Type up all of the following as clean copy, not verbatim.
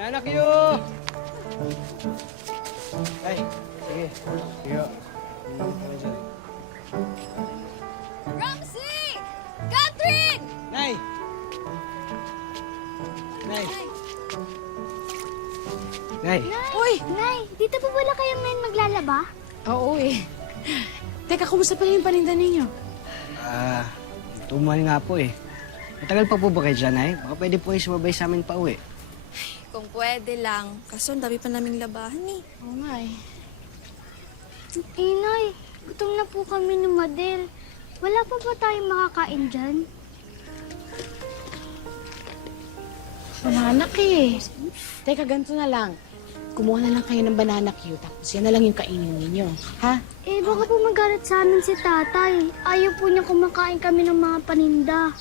Nanak yu! Ay, sige. Yo. Ramsey! Catherine! Nay! Nay! Nay! Uy! Nay, dito po pala kayo ngayon maglalaba? Oo eh. Teka, kumusta pala yung paninda ninyo? Tumuhan nga po eh. Matagal pa po ba kayo dyan, Nay? Baka pwede po kayo sumabay sa amin pa uwi. Kung pwede lang. Kaso ang dami pa naming labahan eh. Oo nga eh. Nay, gutom na po kami ni Madel. Wala pa ba tayong makakain dyan? Banana eh. Teka, ganito na lang. Kumuha na lang kayo ng banana cue, tapos yan na lang yung kainin ninyo. Ha? Eh, baka po magalit sa amin si tatay. Ayaw po niya kumakain kami ng mga paninda.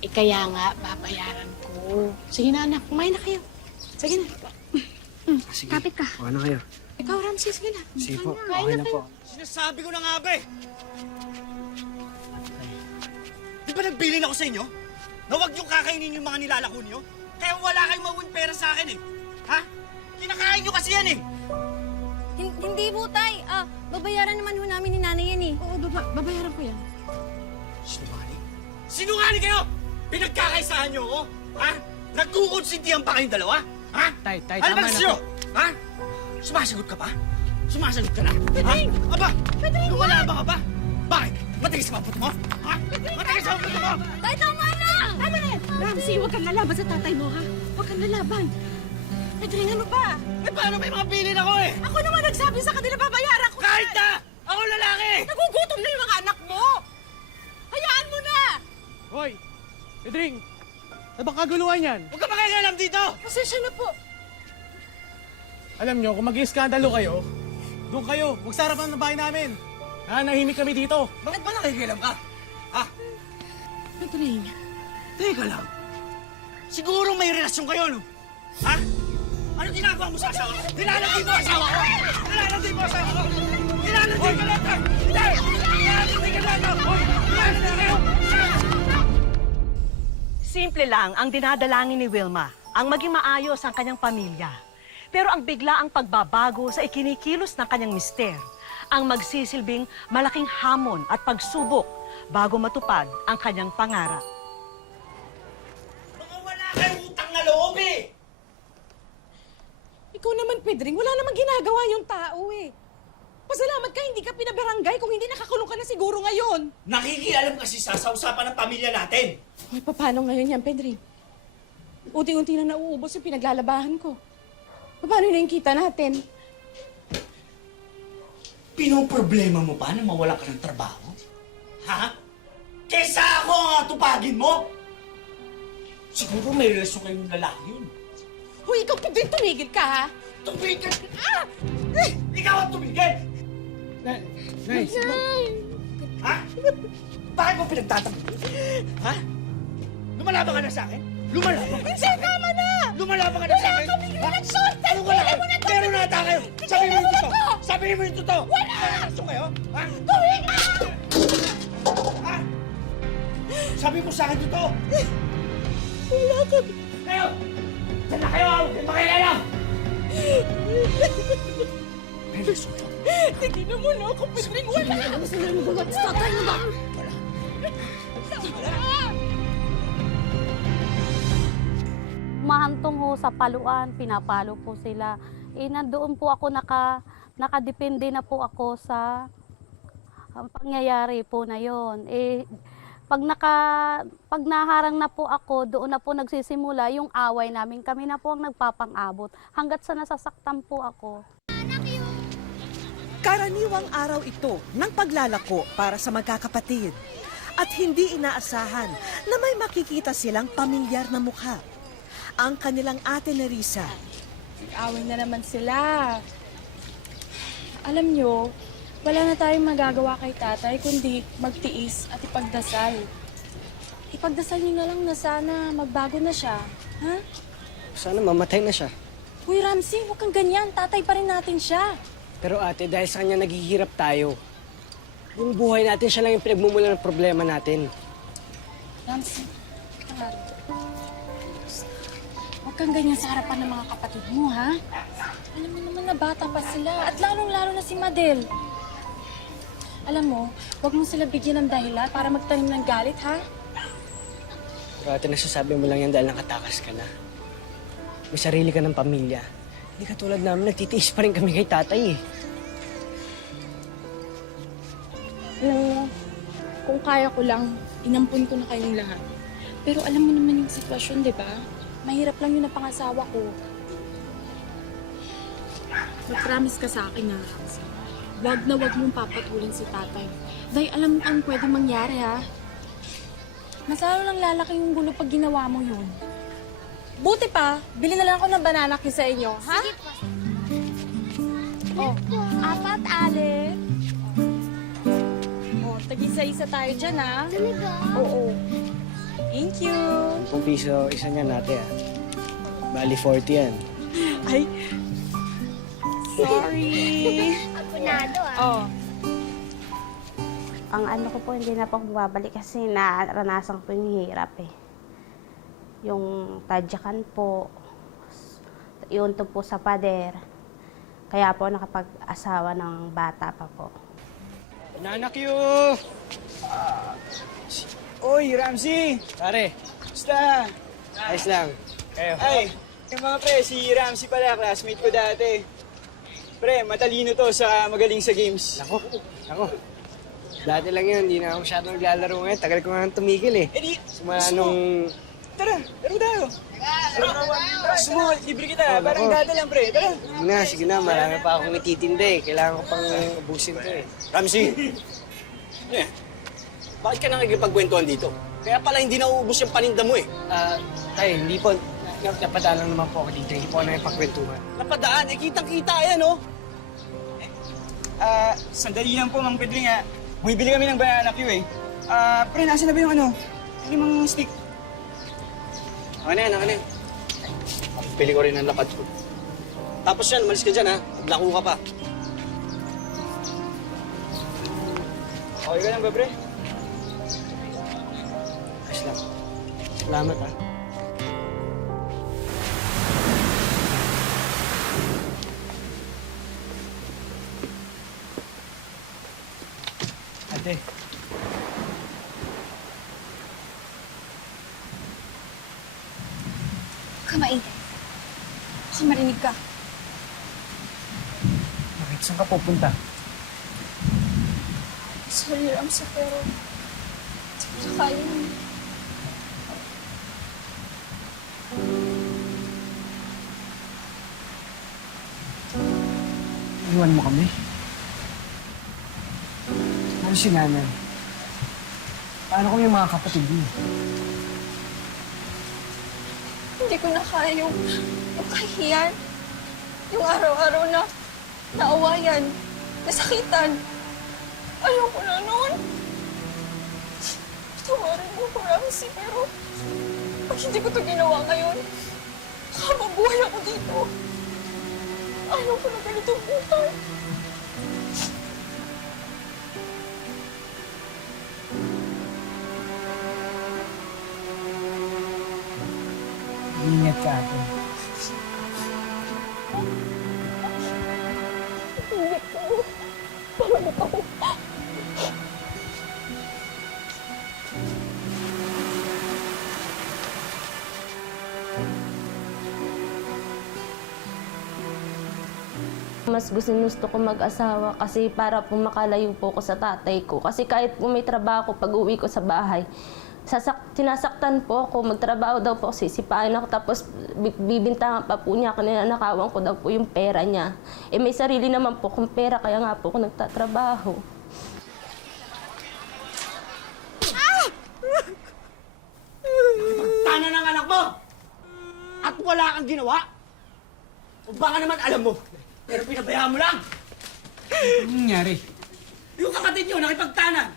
Eh kaya nga, babayaran ko. Sige na anak, kumain na kayo. Sige na. Sige. Kapit ka. Kuha na kayo. Ikaw, Ramsey, sige na. Sige po. Kain Okay na na po. Sinasabi ko na nga ba eh! Di ba nagbilin ako sa inyo? Na huwag niyong kakainin yung mga nilalako niyo? Kaya wala kayong mawin pera sa akin eh! Ha? Kinakain niyo kasi yan eh! Hindi po, tay. Babayaran naman ho namin ni nanay yan eh. Oo, babayaran ko yan. Sinungaling? Sinungaling kayo! Pinagkakaisahan niyo ako? Ha? Nagkukonsintihan pa kayong dalawa? Ha? Tay, Ano tama ba na siyo? po. Ha? Sumasagot ka pa? Sumasagot ka na? Pedring! Ha? Aba! Pedring! Lumalaba ka ba? Bakit? Matigas ang puto mo? Ha? Matigas ang puto mo? Tay, tama na! Tama na yan! Ramsey, huwag kang lalaban sa tatay mo, ha? Huwag kang lalaban. Pedring, ano ba? Eh paano may mga bilin ako eh? Ako naman nagsabi sa kanila, babayaran ko. Kahit na! Ako lalaki! Nagugutom na yung mga anak mo! Hayaan mo na! Hoy! Pedring! Ano bang kaguluhan yan? Huwag ka makikialam dito! Pasensya na po. Alam nyo, kung mag-iskandalo kayo, doon kayo. Huwag sa harapan ng bahay namin. Nahimik kami dito. Bakit ba nakikialam ka? Ha? Pedring, Teka lang. Siguro may relasyon kayo, no? Ha? Ano ginagawa mo sa asawa ko? Nilalandi mo ang asawa ko! Nilalandi mo ang asawa ko! Nilalandi ka lang! Hindi! Nilalandi ka lang! Nilalandi kayo! Simple lang ang dinadalangin ni Wilma, ang maging maayos ang kanyang pamilya. Pero ang biglaang pagbabago sa ikinikilos ng kanyang mister, ang magsisilbing malaking hamon at pagsubok bago matupad ang kanyang pangarap. Mga wala kayong utang na loob eh! ikaw naman, Pedring, wala namang ginagawa yung tao eh. Pasalamat ka, hindi ka pinabarangay. Kung hindi, nakakulong ka na siguro ngayon. Nakikialam kasi sa usapan ng pamilya natin. Ay, paano ngayon yan, Pedring? Unti-unti na nauubos yung pinaglalabahan ko. Paano na yung kita natin? Pinoproblema mo pa na mawalan ka ng trabaho? Ha? Kesa ako ang atupagin mo? Siguro may relasyon kayong lalaki yun. Hoy, ikaw, Pedring, tumigil ka, ha? Tumigil! Ah! Ikaw ang tumigil! Nay! Ha? Bakit mo pinagtatanggol? Ha? Lumalaban ka na sa akin? Lumalaban ka na sa akin? Tama na! Lumalaban ka na sa akin? Wala kaming relasyon! Ano wala? Tignan mo na to! Pero nata kayo! Sabihin mo yung Tignan mo totoo! to! Sabihin mo yung totoo! Wala! May relasyon kayo? Ha? Gawin mo! Ha? Sabi mo sa akin totoo! Wala kami. Kayo! Saan na kayo? Huwag kayong makikialam! May relasyon ka? Tignan mo na ako, Pedring. Wala! Gusto na mo bagat sa tatay mo ba? Mahantong ho sa paluan, pinapalo po sila. Nandoon po ako nakadepende na po ako sa pangyayari po na yon. Pag naharang na po ako, doon na po nagsisimula yung away namin. Kami na po ang nagpapang-abot hanggat sa nasasaktan po ako. Karaniwang araw ito ng paglalako para sa magkakapatid. At hindi inaasahan na may makikita silang pamilyar na mukha. Ang kanilang ate na Risa. Away na naman sila. Alam nyo, wala na tayong magagawa kay tatay kundi magtiis at ipagdasal. Ipagdasal niyo na lang na sana magbago na siya. Ha? Sana mamatay na siya. Uy, Ramsey, huwag kang ganyan. Tatay pa rin natin siya. Pero ate, dahil sa kanya naghihirap tayo. Yung buhay natin, siya lang yung pinagmumula ng problema natin. Ramsey, tara. Huwag kang ganyan sa harapan ng mga kapatid mo, ha? Alam mo naman na bata pa sila at lalong-lalo na si Madel. Alam mo, huwag mo sila bigyan ng dahilan para magtanim ng galit, ha? Pero ate, nasasabi mo lang yan dahil nakatakas ka na. May sarili ka ng pamilya. Hindi ka tulad namin, nagtitiis pa rin kami kay tatay eh. Alam mo, kung kaya ko lang, inampun ko na kayong lahat. Pero alam mo naman yung sitwasyon, di ba? Mahirap lang yung napangasawa ko. Mag-promise ka sa akin, ha? Wag na wag mong papatulin si tatay. Dahil alam mo ang pwede mangyari, ha? Mas lalo lang lalaki yung gulo pag ginawa mo yun. Buti pa, bili na lang ako ng banana cue sa inyo, ha? Oh, 4, Ale. Oh, tag-isa-isa tayo dyan, ha? Talaga? Oo. Thank you. 10 piso, isa niyan ate ah. Bali 40 yan. Ay, sorry. Apunado ah. Oh, Ang ano ko po, hindi na po ako bumabalik kasi naranasan ko yung hirap eh. Yung tadyakan po, yun to po sa pader. Kaya po nakapag-asawa ng bata pa po. Nanak yun! Oy, Ramsey! Pare, Basta! ayos lang. Kayo. Ay, yung mga pre, si Ramsey pala, classmate ko dati. Pre, matalino to sa magaling sa games. Ako. Dati lang yun, hindi na ako masyadong naglalaro ngayon. Tagal ko nga nang tumigil eh. Eh di, Simula nung... tara, laro tayo. Sumo, libre kita. Parang nako. dati lang, pre. Tara. Sige na, marami pa akong ititinda eh. Kailangan ko pang ubusin to eh. Ramsey! Eh, bakit ka nakikipagkwentuhan dito? Kaya pala hindi nauubos yung paninda mo eh. Tay, hindi po. Napadaan lang naman po ako dito. Hindi po ako nakipagkwentuhan. Napadaan, eh kitang-kita yan, oh. Sandali lang po, Mang Pedring, ha. Bumibili kami ng banana cue, eh. Pre, nasa na ba yung ano? Yung stick. Ako na yan. Pili ko rin ang lapad ko. Tapos yan, malis ka dyan, ha. Maglako ka pa. Okay ka lang ba, pre? Ayos lang. Salamat ah. Ate. kumain. Baka marinig ka. Bakit? Saan ka pupunta? Sorry, Ramsey, pero... Kaya mo. Iwan mo kami. Ano si nanay? Paano kung yung mga kapatid mo? Hindi ko na kaya yung kahiyan. Yung araw-araw na naawayan, nasakitan. Ayoko na nun. Tawarin mo ko, Ramsey, pero pag hindi ko ito ginawa ngayon, habang buhay ako dito, ayoko na ganitong buhay. Ingat ka ate. Ingat ko. Palamat ako. Mas gusto ko mag-asawa kasi para po makalayo po ko sa tatay ko. Kasi kahit po may trabaho pag uwi ko sa bahay, sinasaktan po ako, magtrabaho daw po, sisipain ako, tapos bibintangan pa po niya, ninanakawan ko daw po yung pera niya. Eh may sarili naman po kung pera, kaya nga po ako nagtatrabaho. Tana ng anak mo! At wala kang ginawa? O baka naman alam mo, pero pinabayaan mo lang! Anong nangyari? Yung kapatid nyo nakipagtanan!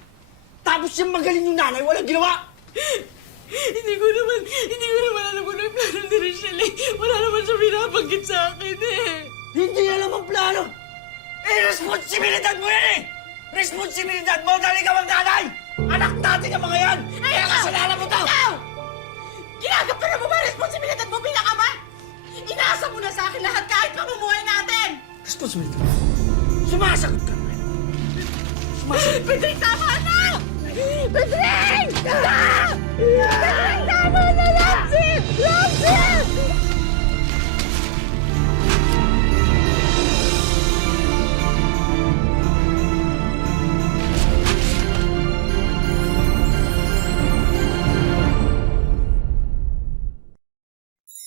Tapos yung magaling yung nanay, walang ginawa! Hindi ko naman alam kung ano yung plano ni Rachel eh. Wala naman siya binabanggit sa akin eh. Hindi alam ang plano! Eh, responsibilidad mo yan eh! Responsibilidad mo dahil ikaw ang nanay! Anak natin ang mga yan! Kaya kasalanan mo to! Ginagampanan mo ba responsibilidad mo bilang ama? Inasa mo na sa akin lahat kahit pamumuhay natin! Responsibility ka. Sumasagot ka naman. Pedring, tama na! Pedring! Pedring, tama na! Lapsit! Lapsit!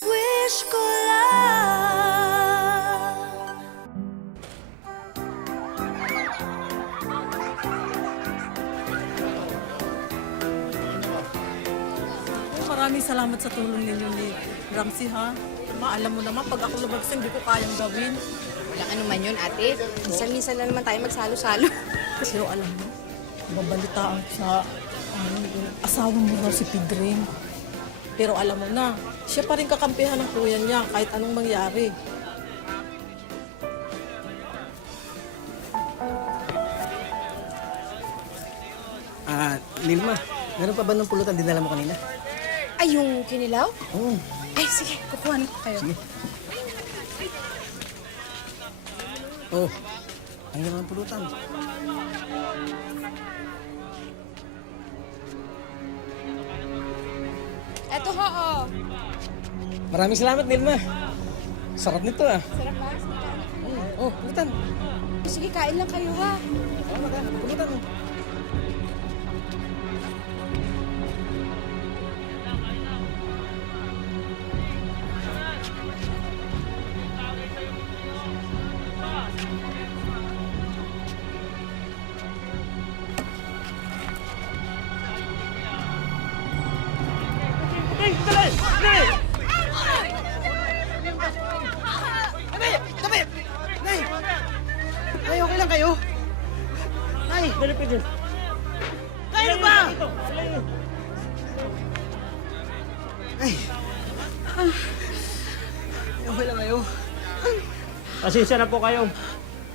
Wish ko lang. Maraming salamat sa tulong ninyo ni Ramsey, ha? Alam mo naman, pag ako lumagsan, hindi ko kayang gawin. Walang ano man yun, ate. Minsan-minsan na naman tayo magsalo-salo. Pero alam mo, babalitaan ko sa yung asawa mo raw si Pedring. Pero alam mo na, siya pa rin kakampihan ng kuya niya kahit anong mangyari. Nilma, meron pa ba ng pulutan dinala mo kanina? Ay, yung kinilaw? Oo. Ay, sige, kukuhanin ko kayo. Sige. Oh, ang naman ng pulutan. Eto ho, oh. Maraming salamat, Nilma. Sarap nito, ah. Sarap ba? Sige, kain. Oh, pulutan. Sige, kain lang kayo, ha? Oo, pulutan. Oh. Nay, okay lang kayo? Nay! Dali pa dyan. Kayo ba? Ay. Okay lang kayo? Pasensya na po kayo.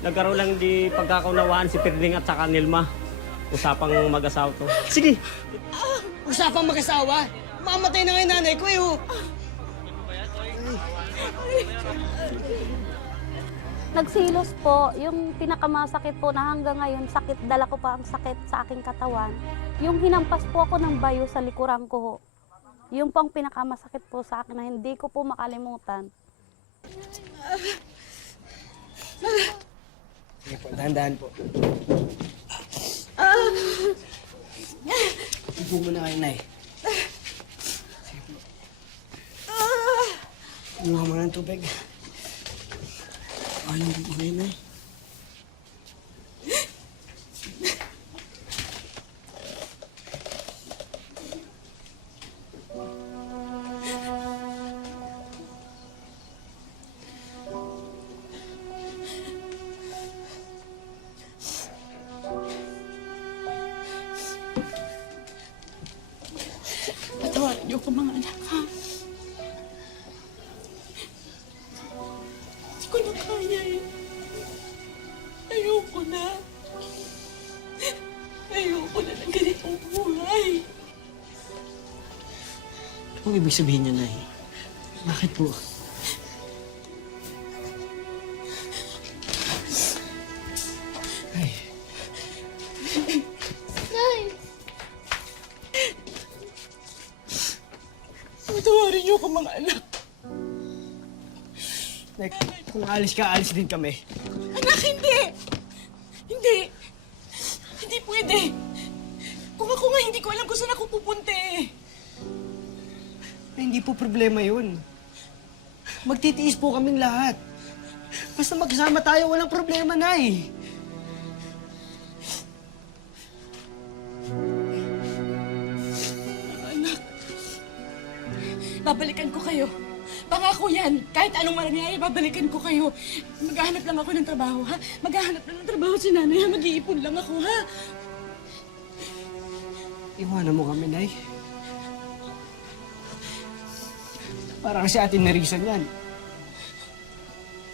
Nagkaroon lang di pagkakaunawaan si Pedring at saka Nilma. Usapang mag-asawa to. Sige. Usapang mag-asawa. Mamatay na nga yung nanay ko, eh. Oh. Nagsilos po, yung pinakamasakit po na hanggang ngayon, sakit, dala ko pa ang sakit sa aking katawan. Yung hinampas po ako ng bayo sa likuran ko, yung pang pinakamasakit po sa akin na hindi ko po makalimutan. Sige po, dahan-dahan po. Ibo mo na kayo, Nay. Sige po. Inuha mo ng tubig. Ano yung ingay, Nay? Patawarin niyo ko, mga anak, ha? Hindi ko na kaya, eh. Ayoko na. Ayoko na ng ganitong buhay. Ano pong ibig sabihin niya, Nay? Bakit po? Ay. Patawarin niyo ko, mga anak. Nay, kung alis ka, alis din kami. Anak, hindi! Hindi! Hindi pwede! Kung ako nga, hindi ko alam kung saan ako pupunta, eh. Ay, hindi po problema yun. Magtitiis po kaming lahat. Basta magsama tayo, walang problema, Nay. Anak, babalikan ko kayo. Pangako yan. Kahit anong mangyayari, babalikan ko kayo. Maghahanap lang ako ng trabaho, ha? Maghahanap lang ng trabaho si nanay, ha? Mag-iipon lang ako, ha? Iwanan mo kami, Nay. Parang si Ate Nerissa yan.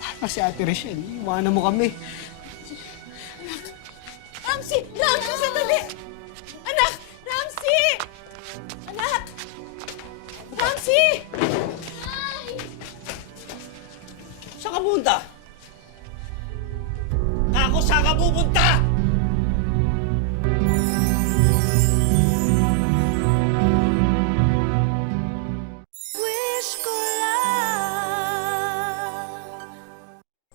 Parang si Ate Rachel. Iwanan mo kami. Ramsey! Ramsey, sandali! Anak! Ramsey! Anak! Ramsey! pupunta? Kako, saan ka pupunta?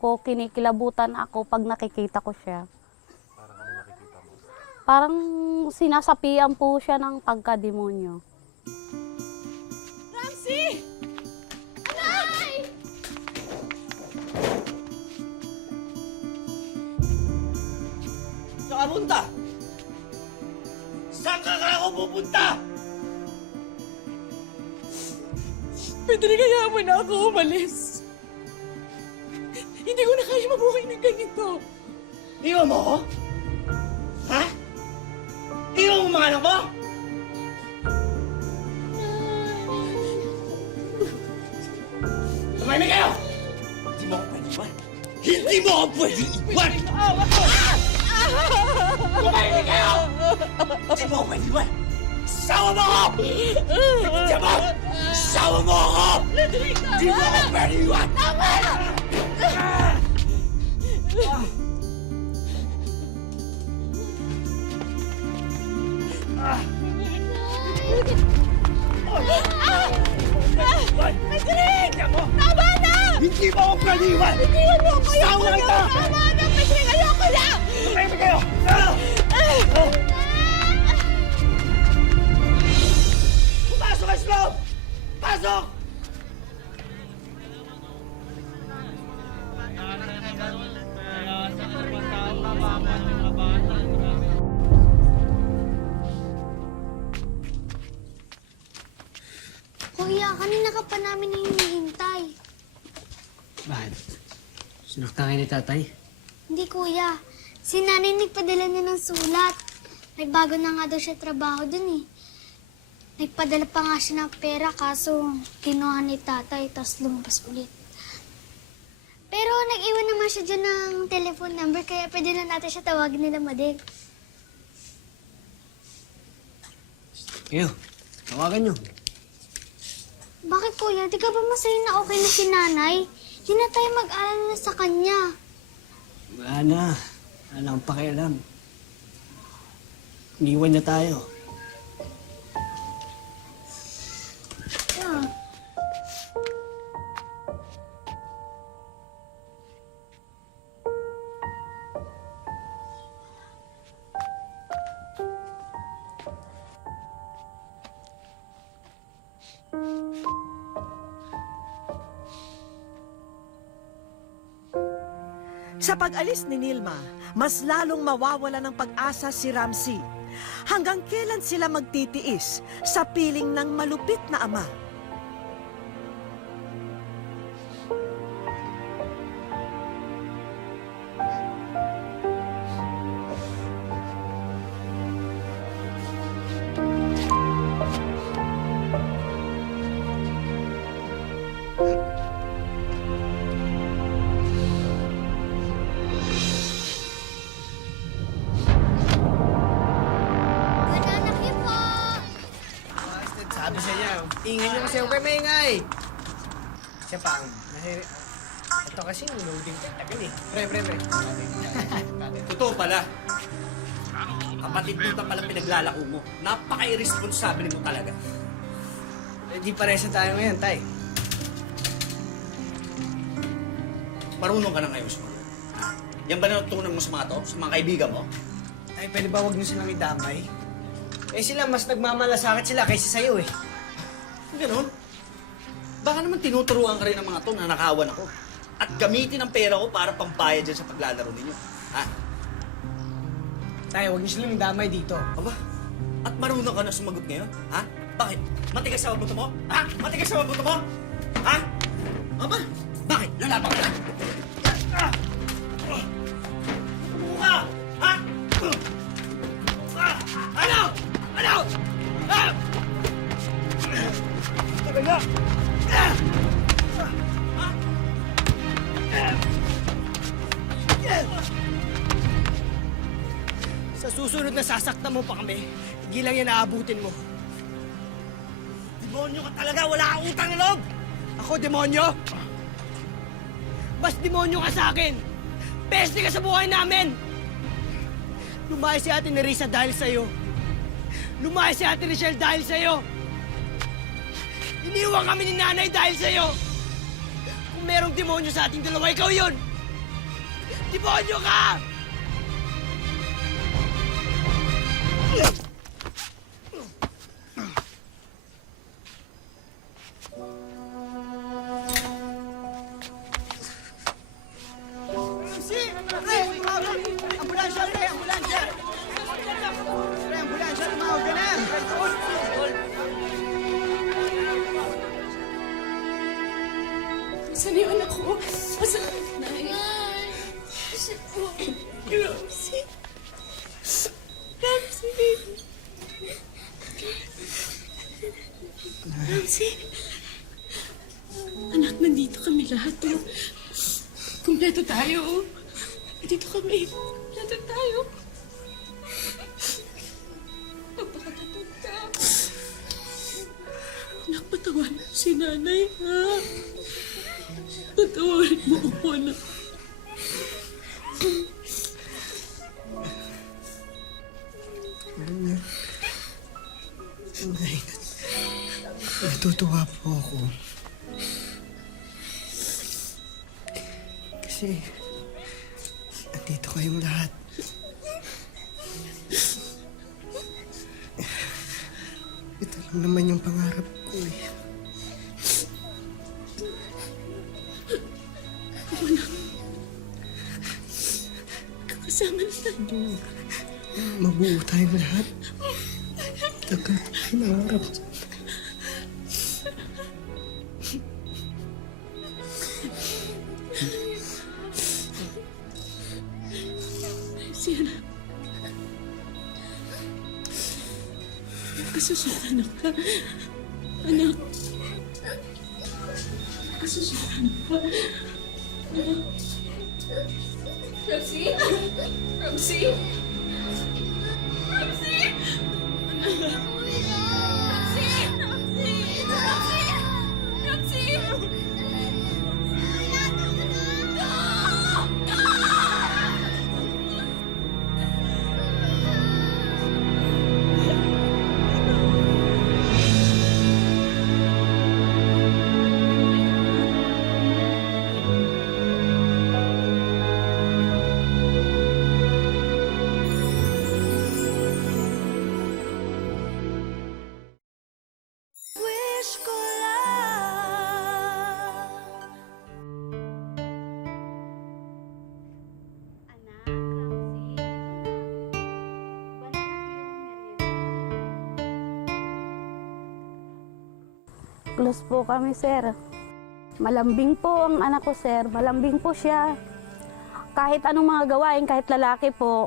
Ko kinikilabutan ako pag nakikita ko siya. Parang sinasapian po siya ng pagkademonyo. Ramsey! Saan ka punta? Saan ka ako pupunta? Pedring, kaya mo na ako umalis. Hindi ko na kaya mabuhay ng ganito. Iwan mo ako? Ha? Iwan mo mga anak mo? Tumahimik kayo! Hindi mo ako pwede iwan! Hindi mo ako pwede iwan! Tumahimik kayo! Hindi mo ako pwede iwan! Sawa mo ako! Hindi mo! Sawa mo ako! Hindi mo ako pwede iwan! Pedring! Tama na! Hindi mo ako pwede iwan! Iwan mo ako! Sawa kita! Tama na, Pedring! Ayoko na! Tumahimik kayo! Pumasok ka, Slow! Pasok! Kuya, kanina ka pa namin hinihintay. Bakit? Sinaktan kayo ni tatay? Hindi, kuya. Si nanay nagpadala niya ng sulat. May bago na nga daw siya trabaho dun eh. Nagpadala pa nga siya ng pera kaso kinuha ni tatay tapos lumabas ulit. Pero nag-iwan naman siya dyan ng telephone number kaya pwede na natin siya tawagin nila Madeg. Kayo, tawagan nyo. Bakit kuya? Di ka ba masaya na okay na si nanay? Di na tayo mag-alala na sa kanya. Wala na. Wala na akong pakialam. Iniwan na tayo. Ah. Sa pag-alis ni Nilma, mas lalong mawawala ng pag-asa si Ramsey. Hanggang kailan sila magtitiis sa piling ng malupit na ama? Anak niyo po! Sabi sa niya, ingin niyo kasi okay maingay. Siya pang, ito kasi yung loading ko, tagal eh. Pre. Totoo pala. Kapatid mo pala pinaglalako mo. Napaka-irresponsible mo talaga. Eh, di paresa tayo ngayon, tay. Marunong ka na ngayon sa mga. Yan ba natutunan mo sa mga to? Sa mga kaibigan mo? Tay, pwede ba huwag niyo silang idamay? Eh sila, mas nagmamalasakit sila kaysa sa'yo eh. Ganon. Baka naman tinuturuan ka rin ng mga to na nakawan ako. At gamitin ang pera ko para pampayad dyan sa paglalaro ninyo. Ha? Tay, huwag niyo silang idamay dito. Aba? At marunong ka na sumagot ngayon? Ha? Bakit? Matigas sa mabuto mo? Ha? Matigas sa mabuto mo? Ha? Aba? Bakit? Lalaban ka na? Tumo ka! Ha? Ano? Ano? Ha? Talaga? Ha? Sa susunod na sasaktan mo pa kami, hindi lang yan aabutin mo. Demonyo ka talaga! Wala kang utang na loob! Ako, demonyo? Mas demonyo ka sa akin! Peste ka sa buhay namin! Lumayas si Ate Nerissa dahil sa'yo. Lumayas si Ate Richelle dahil sa'yo. Iniwan kami ni Nanay dahil sa'yo. Kung merong demonyo sa ating dalawa, ikaw yun! Demonyo ka! Pre! Ambulansya, pre! Ambulansya! Pre, ambulansya! Tumawag ka na! Saan yung anak ko? Saan? Nay. Ramsey. Ramsey. Ramsey. Anak, nandito kami lahat. Oh. Kumpleto tayo. Oh. Nandito kami. Kumpleto tayo. Magpakatatod ka. Anak, patawarin mo si nanay, ha? Patawarin mo ako, anak. Nay, natutuwa po ako. Kasi, nandito kayong lahat. Ito lang naman yung pangarap ko eh. Kasama na tayo. Mabuo tayong lahat. Tagal pinangarap. Siya na. Kasusukan ka. Anak. Kasusukan ka. Anak. Ramsey? Ramsey? Ramsey? Close po kami, sir. Malambing po ang anak ko, sir. Malambing po siya. Kahit anong mga gawain, kahit lalaki po.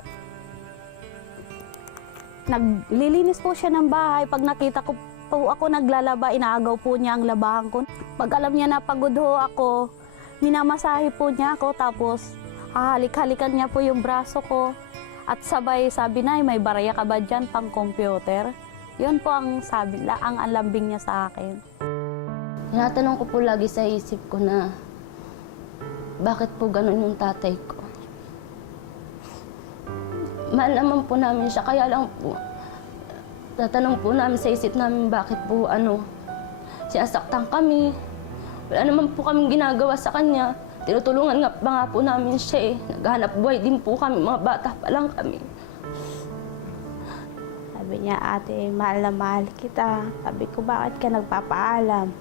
Naglilinis po siya ng bahay. Pag nakita ko po ako naglalaba, inaagaw po niya ang labahan ko. Pag alam niya na pagod ho ako, minamasahe po niya ako. Tapos hahalik-halikan niya po yung braso ko. At sabay sabi na, may baraya ka ba dyan pang computer? Yun po ang sabi, ang lambing niya sa akin. Tinatanong ko po lagi sa isip ko na bakit po ganun yung tatay ko. Mahal naman po namin siya, kaya lang po tatanong po namin sa isip namin bakit po sinasaktan kami. Wala naman po kaming ginagawa sa kanya. Tinutulungan nga pa nga po namin siya eh. Naghahanap buhay din po kami, mga bata pa lang kami. Sabi niya, ate, mahal na mahal kita. Sabi ko, bakit ka nagpapaalam?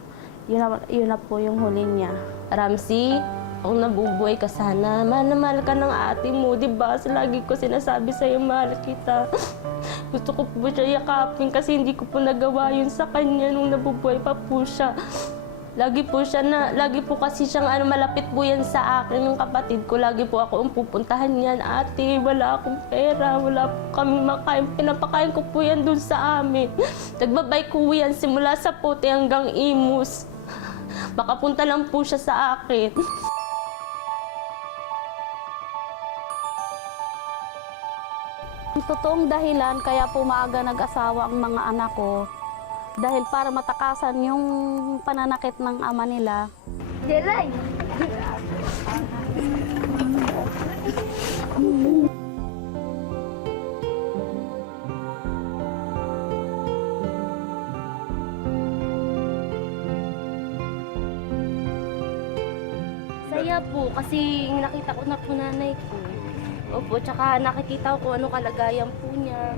Yun na po yung huli niya. Ramsey, kung nabubuhay ka sana, mahal na mahal ka ng ate mo, di ba? Lagi ko sinasabi sa'yo, mahal kita. Gusto ko po siya yakapin kasi hindi ko po nagawa yun sa kanya nung nabubuhay pa po siya. Lagi po kasi siyang malapit po yan sa akin, yung kapatid ko. Lagi po ako ang pupuntahan niyan. Ate, wala akong pera, wala po kami makain. Pinapakain ko po yan dun sa amin. Nagbabay ko yan simula sa Puti hanggang Imus. Makapunta lang po siya sa akin. Ang totoong dahilan kaya po maaga nag-asawa ang mga anak ko, dahil para matakasan yung pananakit ng ama nila. Jelay! masaya po kasi nakita ko na po nanay ko. Opo, tsaka nakikita ko kung anong kalagayan po niya.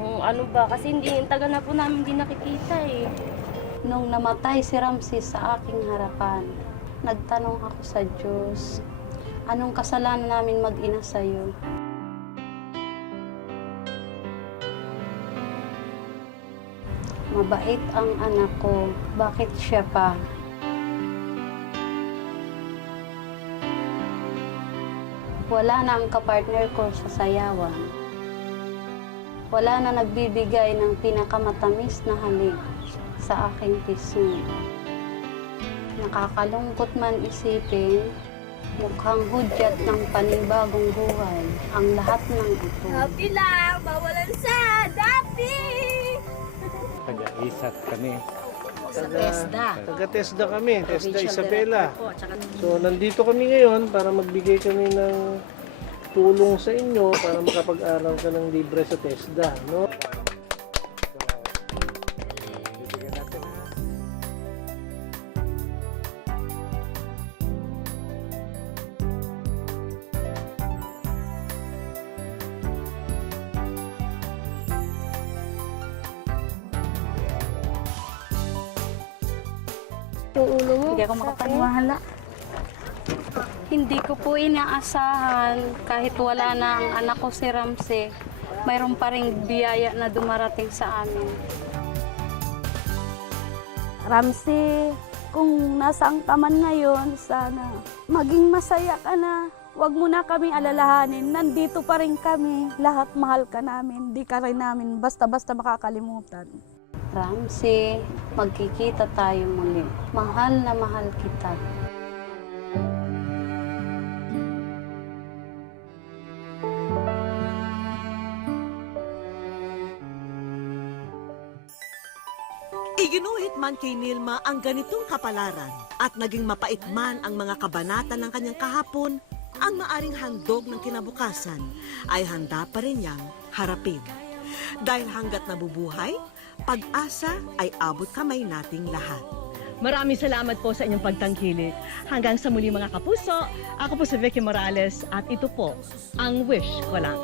Kung ano ba, kasi hindi, tagal na po namin hindi nakikita eh. Nung namatay si Ramses sa aking harapan, nagtanong ako sa Diyos, anong kasalanan namin mag-ina sa'yo? Mabait ang anak ko, bakit siya pa? Wala na ang kapartner ko sa sayawan. Wala na nagbibigay ng pinakamatamis na halik sa aking pisngi. Nakakalungkot man isipin, mukhang hudyat ng panibagong buhay ang lahat ng ito. Happy lang! Bawalan sa Dapi! Taga-isat kami. Sa TESDA. Taga-TESDA kami, TESDA Isabela. So, nandito kami ngayon para magbigay kami ng tulong sa inyo para makapag-aral ka ng libre sa TESDA, no? Hindi ako makapaniwala. Hindi ko po inaasahan kahit wala na ang anak ko si Ramses, mayroon pa ring biyaya na dumarating sa amin. Ramses, kung nasaan ka man ngayon, sana maging masaya ka na. Huwag mo na kami alalahanin. Nandito pa rin kami. Lahat mahal ka namin. Di ka rin namin basta-basta makakalimutan. Ramses, magkikita tayo muli. Mahal na mahal kita. Iginuhit man kay Nilma ang ganitong kapalaran at naging mapait man ang mga kabanata ng kanyang kahapon, ang maaring handog ng kinabukasan ay handa pa rin niyang harapin. Dahil hanggat nabubuhay, pag-asa ay abot kamay nating lahat. Maraming salamat po sa inyong pagtangkilik. Hanggang sa muli mga kapuso, ako po si Vicky Morales at ito po ang Wish Ko Lang.